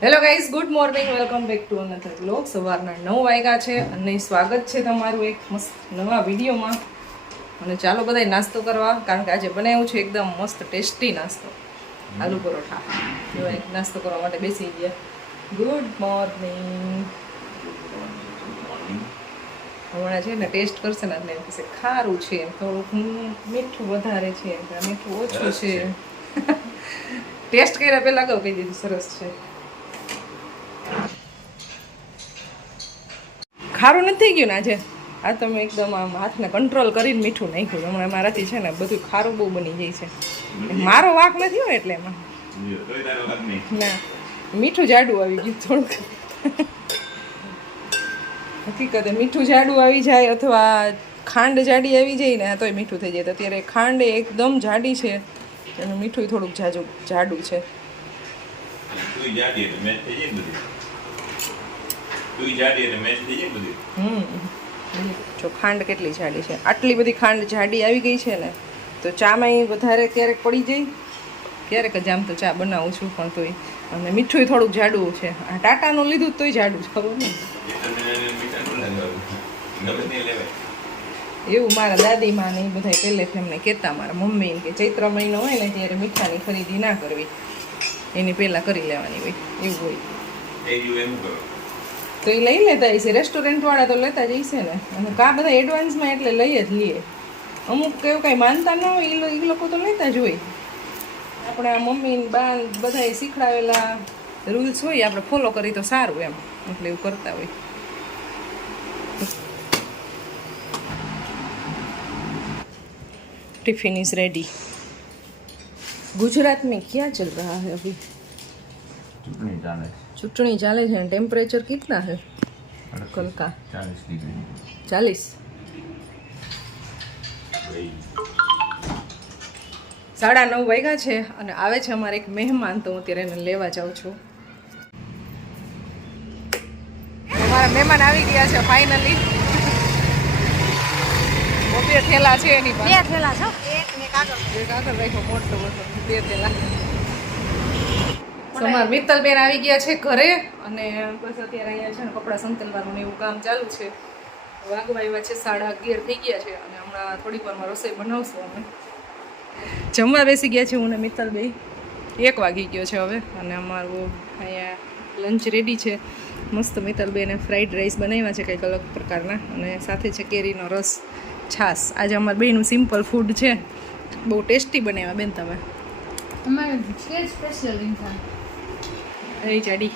Hello guys, good morning, welcome back to another vlog. સવારના 9 વાગ્યા છે અને સ્વાગત છે તમારું એક મસ્ત નવા વિડીયોમાં. અને ચાલો બધાય નાસ્તો કરવા, કારણ કે આજે બનાવ્યું છે એકદમ મસ્ત ટેસ્ટી નાસ્તો, આલુ પરોઠા. જો એક નાસ્તો કરવા માટે બેસી ગયા. Good morning. હમણાં છે ને ટેસ્ટ કરશે ને એટલે કહેશે ખારું છે, થોડુંક મીઠું વધારે છે, મીઠું ઓછું છે. ટેસ્ટ કર્યા પહેલાં કહું કહી દીધું સરસ છે. ખારું નથી થઈ ગયું ને આજે? આ તમે એકદમ આમ હાથને કંટ્રોલ કરીને મીઠું નાખ્યું. હમણાં મારાથી છે ને બધું ખારું બહુ બની જાય છે. મારો વાંક નથી હોય એટલે એમાં ના, મીઠું જાડું આવી ગયું થોડુંક. હકીકતે મીઠું જાડું આવી જાય અથવા ખાંડ જાડી આવી જાય ને તોય મીઠું થઈ જાય. તો અત્યારે ખાંડ એકદમ જાડી છે અને મીઠું થોડુંક જાડું છે. જો ખાંડ કેટલી જાડી છે, આટલી બધી ખાંડ જાડી આવી ગઈ છે ને તો ચામાં વધારે ક્યારેક પડી જાય, ક્યારેક જ આમ તો ચા બનાવું છું પણ તોય. અને મીઠું થોડુંક જાડું છે. આ ટાટાનું લીધું તોય જાડું છે, ખબર નહીં એવું. મારા દાદીમાં ને એ બધા પહેલેથી એમને કહેતા, મારા મમ્મી કે ચૈત્ર મહિનો હોય ને ત્યારે મીઠાની ખરીદી ના કરવી, એની પહેલાં કરી લેવાની હોય, એવું હોય. તો એ લઈ લેતા હશે, રેસ્ટોરન્ટવાળા તો લેતા જ હશે ને. અને કા બધા એડવાન્સમાં એટલે લઈ જ લઈએ. અમુક એવું કાંઈ માનતા ન હોય એ લોકો તો લેતા જ હોય. આપણા મમ્મી બા બધાએ શીખડાવેલા રૂલ્સ હોય, આપણે ફોલો કરી તો સારું એમ, એટલે એવું કરતા હોય. Tiffin is ready. गुजरात में क्या चल रहा है अभी? चुटनी चाले है. टेम्परेचर कितना है कल का? 40 डिग्री. 40. 9:30 વાગ્યા છે અને આવે છે અમારે એક મહેમાન, તો હું અત્યારે એને લેવા જાઉં છું. અમારા મહેમાન આવી ગયા છે ફાઇનલી. બે થેલા છે એની પાસે. 2 થેલા છે, એક આગળ રાખ્યો મોટો મોટો. 2 થેલા. અમારા મિત્તલબેન આવી ગયા છે ઘરે અને બસ અત્યારે અહીંયા છે ને કપડાં સંતલવાનું એવું કામ ચાલુ છે. વાગવા આવ્યા છે 11:30 થઈ ગયા છે અને હમણાં થોડીક વારમાં રસોઈ બનાવશું. અમે જમવા બેસી ગયા છે હું ને મિત્તલબેન. 1 વાગી ગયો છે હવે અને અમારું અહીંયા લંચ રેડી છે. મસ્ત મિત્તલબેને ફ્રાઈડ રાઈસ બનાવ્યા છે કંઈક અલગ પ્રકારના, અને સાથે છે કેરીનો રસ, છાસ. આજે અમારા બેનું સિમ્પલ ફૂડ છે, બહુ ટેસ્ટી બનાવ્યા બેન તમે. અમારે છે સ્પેશિયલ ઇન્સાન. એ જાડી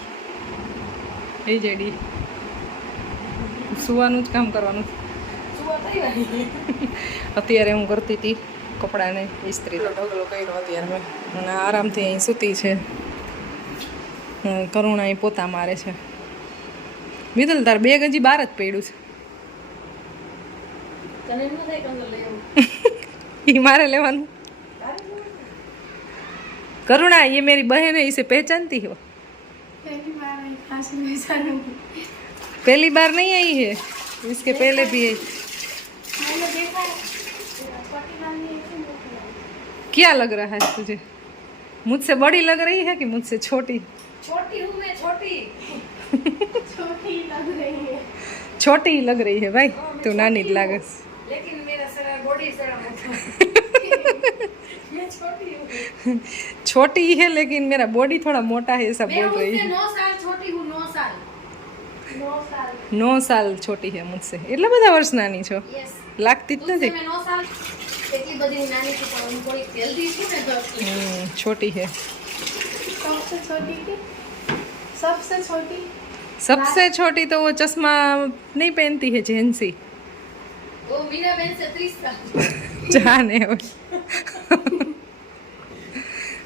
સુવાનું જ કામ કરવાનું. અત્યારે હું કરતી હતી કપડાને ઇસ્ત્રી, તો ઢગલો કર્યો અત્યારે મેં, અને આરામથી અહીં સૂતી છે. કરુણા અહીં પોતા મારે છે. મિત્તલ તાર બેગ હજી બહાર જ પડ્યું છે. मारे लेवानू. करुणा, ये मेरी बहन है, इसे पहचानती हो? पहली बार नहीं आई है, इसके पहले भी आई. क्या लग रहा है तुझे? मुझसे बड़ी लग रही है कि मुझसे छोटी? छोटी हूँ मैं, छोटी. छोटी लग रही है. छोटी लग रही है भाई, तू नानी लागे. लेकिन मेरा सारा बॉडी सारा मोटा. मैं छोटी हूँ. छोटी है लेकिन मेरा बॉडी थोड़ा मोटा है, ऐसा बोल रही है. 9 साल छोटी हूँ. 9 साल. 9 साल छोटी है मुझसे. એટલા બધા વર્ષ નાની છો? यस. લાગતી જ નથી. मैं 9 साल એટલી બધી નાની છું પણ હું થોડી જલ્દી છું ને તો छोटी है. सबसे छोटी की सबसे छोटी. सबसे छोटी तो वो चश्मा नहीं पहनती है, जेंसी. वो मीरा बहन से 30 साल. जाने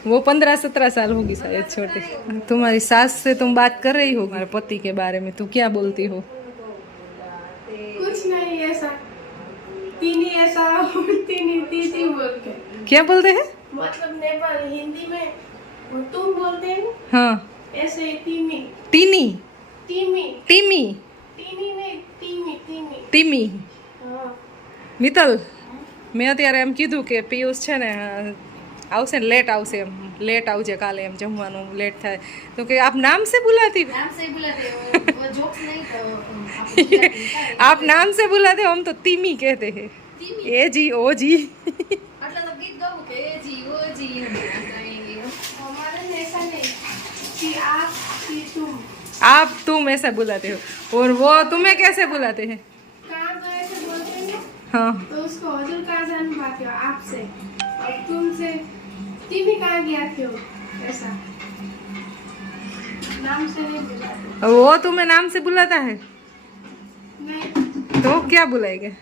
वो 15-17 साल होगी शायद छोटी. तुम्हारी सास से तुम बात कर रही हो हमारे पति के बारे में, तू क्या बोलती हो? कुछ नहीं ऐसा. तीनी ऐसा तीनी तीती बोलते. क्या बोलते हैं? मतलब नेपाल हिंदी में वो तुम बोलते हैं ना, हाँ. ऐसे तीमी. टीनी. तीमी. टीमी. तीनी नहीं तीमी तीमी. ટીમી. हाँ. મિત્તલ, મેં અત્યારે એમ કીધું કે પિયુષ છે ને આવશે ને લેટ આવશે એમ લેટ આવજે કાલે એમ જમવાનું લેટ થાય તો કે આપ નામ से बुलाती नाम से ही बुलाते हैं वो जोक्स नहीं तो आप बुलाते हैं। आप नाम से बुलाते हो हम तो तीमी कहते हैं तीमी? ए जी ओ जी એટલે તો ગીત ગાવું કે એ જી ઓ જી એમ ગાएंगे हमारे में ऐसा नहीं कि आप कि तुम आप तुम ऐसा बुलाते हो और वो तुम्हें कैसे बुलाते हैं कहाँ गए से बोलते हैं ना, हाँ तो उसको हजूर कहाँ से अनुपाते हो आपसे और तुमसे तीमी कहाँ गया थे हो ऐसा नाम से नहीं बुलाते वो तुम्हें नाम से बुलाता है नहीं तो क्या बुलाएंगे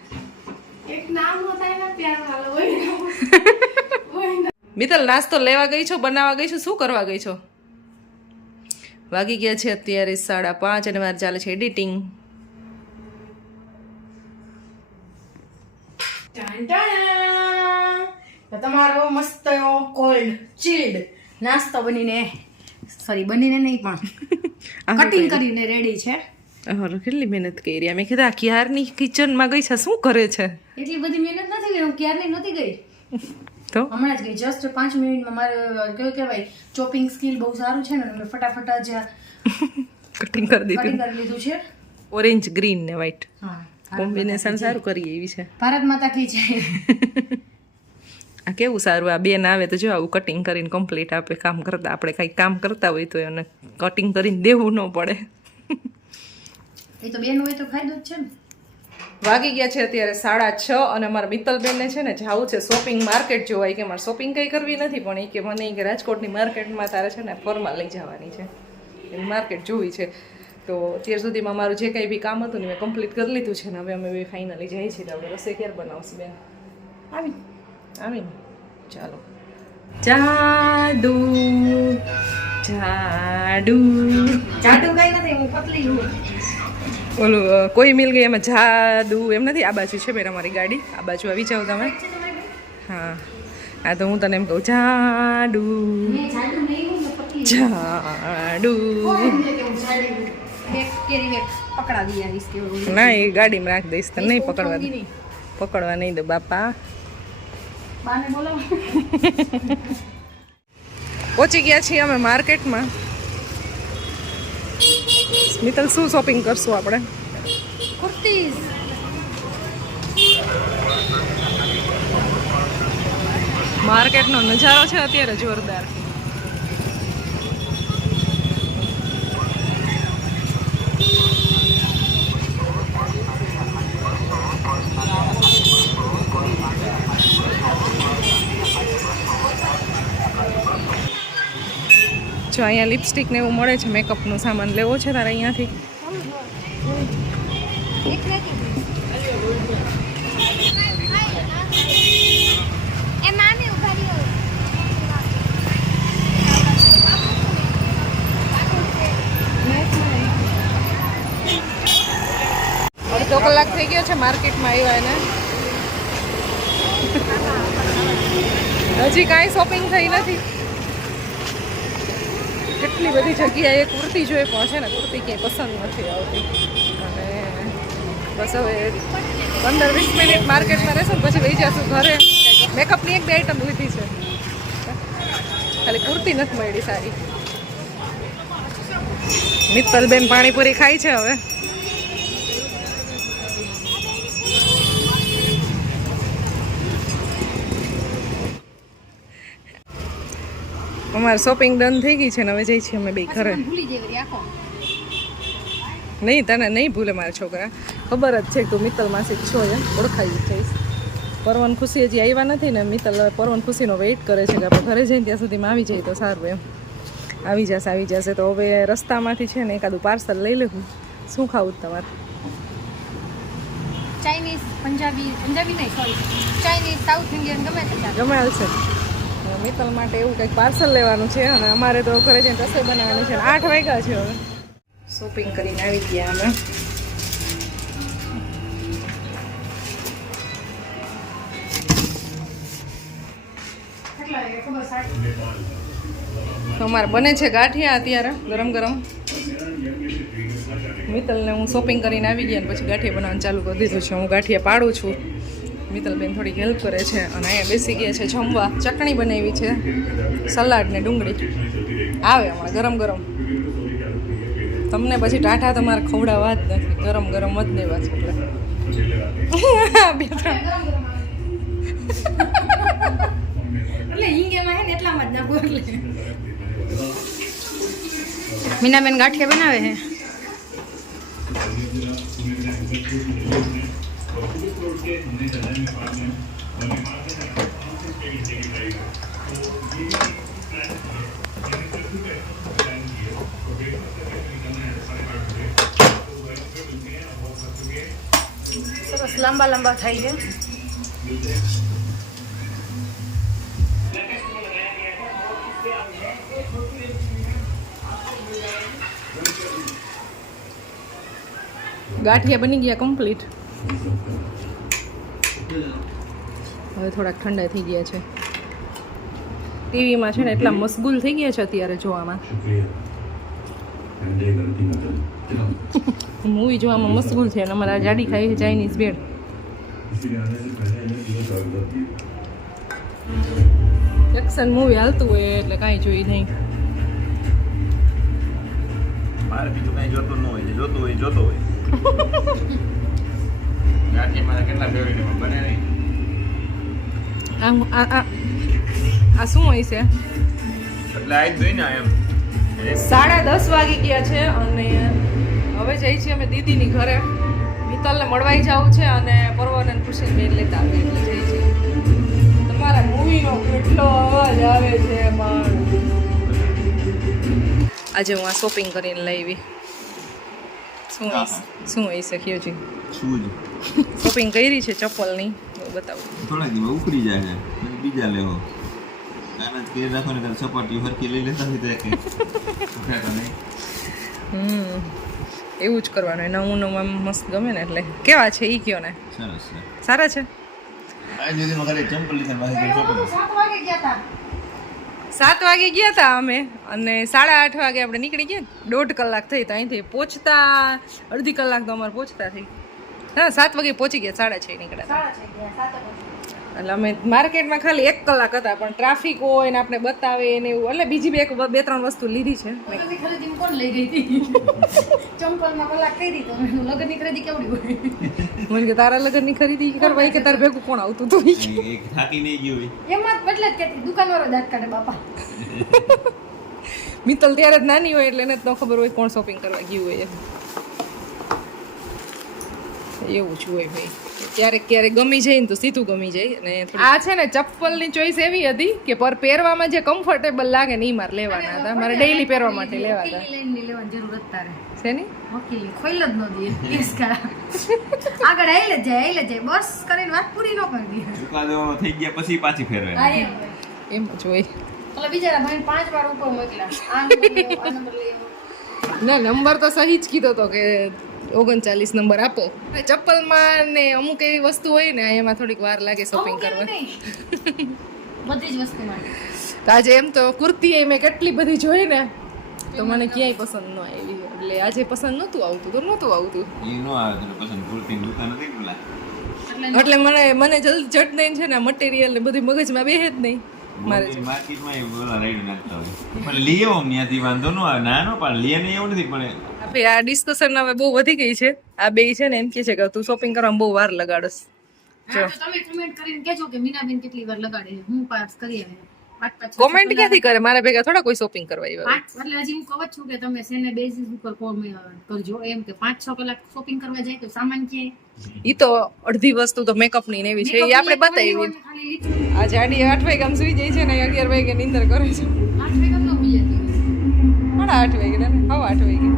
एक नाम होता है ना प्यार वाला वही नाम वही नाम મિતલ નાસ્તો લેવા ગઈ છો બનાવવા ગઈ છો શું કરવા ગઈ છો વાગી ગયા છે અત્યારે 5:30 અને મારે ચાલે છે એડિટિંગ તો તમારો મસ્ત એવો કોલ્ડ ચીલ્ડ નાસ્તો બનીને સોરી બનીને નહીં પણ કટિંગ કરીને રેડી છે અરે કેટલી મહેનત કરી મેં કીધા ક્યારની કિચનમાં ગઈ છે શું કરે છે એટલી બધી મહેનત નથી કરી હું ક્યારની નહોતી ગઈ તો હમણાં જ ગઈ જસ્ટ 5 મિનિટમાં મારે કેવું કહેવાય ચોપિંગ સ્કિલ બહુ સારું છે ને મેં ફટાફટ જ કટિંગ કરી દીધું કટિંગ કરી લીધું છે ઓરેન્જ ગ્રીન ને વ્હાઈટ હા કોમ્બિનેશન સારું કરી એવી છે ભારત માતા કી જય આ કેવું સારું આ બેન આવે તો જો આવું કટિંગ કરીને કમ્પ્લીટ આપે કામ કરતા આપણે કંઈક કામ કરતા હોય તો એને કટિંગ કરીને દેવું ન પડે એ તો બેન હોય તો ફાયદો જ છે ને વાગી ગયા છે અત્યારે 6:30 અને અમારા મિત્તલબેનને છે ને જાવું છે શોપિંગ માર્કેટ જોવાય કે મારે શોપિંગ કંઈ કરવી નથી પણ એ કે મને કે રાજકોટની માર્કેટમાં તારે છે ને ફોરમાં લઈ જવાની છે એની માર્કેટ જોવી છે તો અત્યાર સુધીમાં મારું જે કંઈ બી કામ હતું ને મેં કમ્પ્લીટ કરી લીધું છે ને હવે અમે બી ફાઇનલી જઈએ છીએ તો હવે રસોઈ ક્યારે બનાવશું બેન આવી ચાલો જાડુ જાડુ જાડુ કઈ નથી હું પતલી હું ઓલું કોઈ મિલ ગઈ એમાં જાદુ એમ નથી આ બાજુ છે બેન અમારી ગાડી આ બાજુ આવી જાઓ તમે હા હા તો હું તને એમ કહું જાડુ મેં જાડુ નહીં હું મેં પતલી જાડુ પકડા દી આવીશ કે ના એ ગાડીમાં રાખ દઈશ તને નહીં પકડવા નહીં દો બાપા બાને બોલાવો પહોંચી ગયા છીએ અમે માર્કેટમાં મિત્તલ શું શોપિંગ કરશું આપણે કુર્તીઝ માર્કેટનો નજારો છે અત્યારે જોરદાર જો અહીંયા લિપસ્ટિક ને એવું મળે છે મેકઅપનો સામાન લેવો છે તારે અહીંયાથી અડધો કલાક થઈ ગયો છે માર્કેટમાં આવ્યા એને હજી કાંઈ શોપિંગ થઈ નથી કેટલી બધી જગ્યાએ કુર્તી જોઈએ પણ છે ને કુર્તી ક્યાંય પસંદ નથી આવતી અને બસ હવે 15-20 મિનિટ માર્કેટમાં રહેશું ને પછી વહી જશું ઘરે મેકઅપની 1-2 આઈટમ લીધી છે ખાલી કુર્તી નથી મળી સારી મિત્તલબેન પાણીપુરી ખાઈ છે હવે અમારે શોપિંગ ડન થઈ ગઈ છે ને હવે જઈ છીએ અમે બે ઘરે ભૂલી જેવી આખો નહીં તને નહીં ભૂલે મારા છોકરા ખબર જ છે કે તું મિત્તલ માસી છો એમ ઓળખાઈ જઈશ પરવન ખુશી હજી આવ્યા નથી ને મિત્તલ પરવન ખુશીનો વેઇટ કરે છે કે આપણે ઘરે જઈને ત્યાં સુધીમાં આવી જાય તો સારું એમ આવી જશે તો હવે રસ્તામાંથી છે ને એકાદું પાર્સલ લઈ લેવું શું ખાવું તમારે ચાઇનીઝ પંજાબી નહીં સોરી ચાઇનીઝ સાઉથ ઇન્ડિયન ગમે તે ગમે હાલશે મિત્તલ માટે એવું કંઈક પાર્સલ લેવાનું છે અને અમારે તો ઘરે જઈને રસોઈ બનાવવાની છે 8 વાગ્યા છે હવે શોપિંગ કરીને આવી ગયા અમે તો અમારે બને છે ગાંઠિયા અત્યારે ગરમ ગરમ મિત્તલને હું શોપિંગ કરીને આવી ગયા અને પછી ગાંઠિયા બનાવવાનું ચાલુ કરી દીધું છે હું ગાંઠિયા પાડું છું મિત્તલબેન થોડીક હેલ્પ કરે છે અને અહીંયા બેસી ગયા છે જમવા. ચટણી બનાવી છે, સલાડ ને ડુંગળી આવે હમણાં ગરમ ગરમ. તમને પછી ટાટા તમારે ખવડાવવા જ નથી, ગરમ ગરમ જ દેવા છે એટલે બે ત્રણ એટલે હિંગ એમાં હે ને એટલામાં જ નાખો એટલે. મીનાબેન ગાંઠિયા બનાવે છે. સરસ લાંબા લાંબા થાય છે. ગાંઠિયા બની ગયા કમ્પ્લીટ. હવે થોડાક ઠંડા થઈ ગયા છે. ટીવીમાં છે ને એટલા મશગુલ થઈ ગયા છે અત્યારે જોવામાં, મૂવી જોવામાં મશગુલ છે. અને અમારા જાડી ખાઈ છે ચાઇનીઝ ભેળ. એક્શન મૂવી હાલતું હોય એટલે કાંઈ જોઈ નહીં. મારે બીજું કઈ જોતું ન હોય, જોતું હોય ગાંઠિયા મારા કેટલા ફેવરેટ એમાં બને નહીં. આ શું હોય છે? એટલે આ જ જોઈ ને એમ 10:30 વાગી ગયા છે અને હવે જઈ છીએ અમે દીદીની ઘરે. મિત્તલને મળવાઈ જવું છે અને પરવાન અને ખુશીને બેન લેતા આવે એટલે જઈ છીએ. તમારા મૂવીનો કેટલો અવાજ આવે છે પણ આજે હું આ શોપિંગ કરીને લાવી. શું હોય છે કયોજી? શૂઝ શોપિંગ કરી છે ચપ્પલની, બતાવું. થોડાક દિવસ ઉખડી જાય છે પછી બીજા લેવો. આના જ ઘેર રાખો ને ત્યારે સપાટી હરકી લઈ લેતા હોય તો એક ઉખાડતા નહીં. એવું જ કરવાનું. નવું નવું મસ્ત ગમે ને એટલે. કેવા છે ઈ કયો ને? સરસ છે, સારા છે. આ સુધીમાં ખાલી ચંપલ લીધા બાકી શોપિંગ 7 વાગે ગયા હતા અમે અને 8:30 વાગે આપણે નીકળી ગયા. 1.5 કલાક થઈ તો અહીંથી પહોંચતા અડધી કલાક તો અમારે પહોંચતા થઈ. હા 7 વાગે પહોંચી ગયા, 6:30 નીકળ્યા. એટલે અમે માર્કેટમાં ખાલી 1 કલાક હતા પણ ટ્રાફિક હોય ને આપણે બતાવે ને એવું એટલે બીજી બે ત્રણ વસ્તુ લીધી છે. ખરીદી કોણ લઈ ગઈ હતી? ચંપલમાં કલાક કરી તો લગ્નની ખરીદી કેવડી હોય? મને કે તારા લગ્નની ખરીદી કરવા કે તારે ભેગું કોણ આવતું હતું? એક થાકી નહીં ગયું હોય. એમાં જ એટલે જ કહેતી દુકાનવાળો દાંત કાઢે બાપા. મિત્તલ ત્યારે જ નાની હોય એટલે એને જ ન ખબર હોય કોણ શોપિંગ કરવા ગયું હોય. એવું જ હોય ભાઈ. ક્યારેક ગમી જાય ને તો સીધું ગમી જાય. અને આ છે ને ચપ્પલની ચોઈસ એવી હતી કે પર પહેરવામાં જે કમ્ફર્ટેબલ લાગે ને એ મારે લેવાના હતા. મારે ડેઈલી પહેરવા માટે લેવા હતા. લઈને લેવાની જરૂર જ તારે છે ને વકીલ ખોઈલ જ ન દે કેસ કરા આગળ આઈ જ જાય બસ કરીને વાત પૂરી ન કરી દે. ચુકાદો થઈ ગયા પછી પાછી ફેરવે. એમ જ હોય. એટલે બિચારા ભાઈ 5 વાર ઉપર મોકલ્યા. આ નંબર લેવો. ના નંબર તો સહી જ કીધો તો કે 39 નંબર આપો. ચપ્પલમાં ને અમુક એવી વસ્તુ હોય ને એમાં થોડીક વાર લાગે શોપિંગ કરવા. બધી જ વસ્તુમાં તો આજે એમ તો કુર્તી મેં કેટલી બધી જોઈ ને તો મને ક્યાંય પસંદ ન આવી. એટલે આજે પસંદ નહોતું આવતું. એ નો આવે તને પસંદ પૂરતી દુકાન નથી પેલા. એટલે મને જલ્દી જટ નહીં છે ને મટીરિયલ ને બધું મગજમાં બેહે જ નહીં મારે. માર્કેટમાં એ બોલા રાઈડ નાખતા હોય પણ લઈ આવો ત્યાંથી વાંધો ન આવે. ના નો પણ લઈએ નહીં એવું નથી પણ આપણે આ ડિસ્કશન હવે બહુ વધી ગઈ છે. આ બે છે ને એમ કે છે કે તું શોપિંગ કરવામાં બહુ વાર લગાડસ. હા તો તમે કમેન્ટ કરીને કહેજો કે મીનાબેન કેટલી વાર લગાડે છે. હું પાસ કરી આવે 5 કોમેન્ટ ક્યાંથી કરે? મારા ભેગા થોડા કોઈ શોપિંગ કરવા આવ્યા. એટલે હજી હું કહું છું કે તમે શેને બેઝિસ ઉપર કરજો એમ કે 5-6 કલાક શોપિંગ કરવા જાય તો સામાન કે ઈ તો અડધી વસ્તુ તો મેકઅપ ની ને એવી છે એ આપણે બતાવી. આ જાડી 8 વાગે આમ સુઈ જાય છે ને 11 વાગે નીંદર કરે છે. 8 વાગે ન ભૂલી જતી 8 વાગે ને હવે 8 વાગે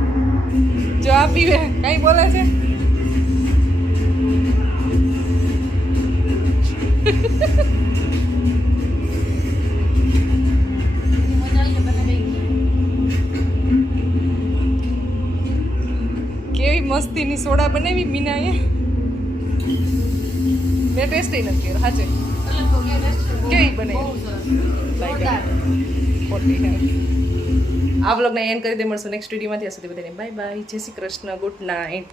જો આ પીવે કઈ બોલે છે. કેવી મસ્તીની સોડા બનાવી મીનાએ. મેં ટેસ્ટ નથી કર્યો સાચે. કેવી બનાવી? આ વ્લોગને એન્ડ કરી દે. મળશું નેક્સ્ટ વિડીયોમાં. ત્યાં સુધી બધાને બાય બાય. જય શ્રી કૃષ્ણ. Good night.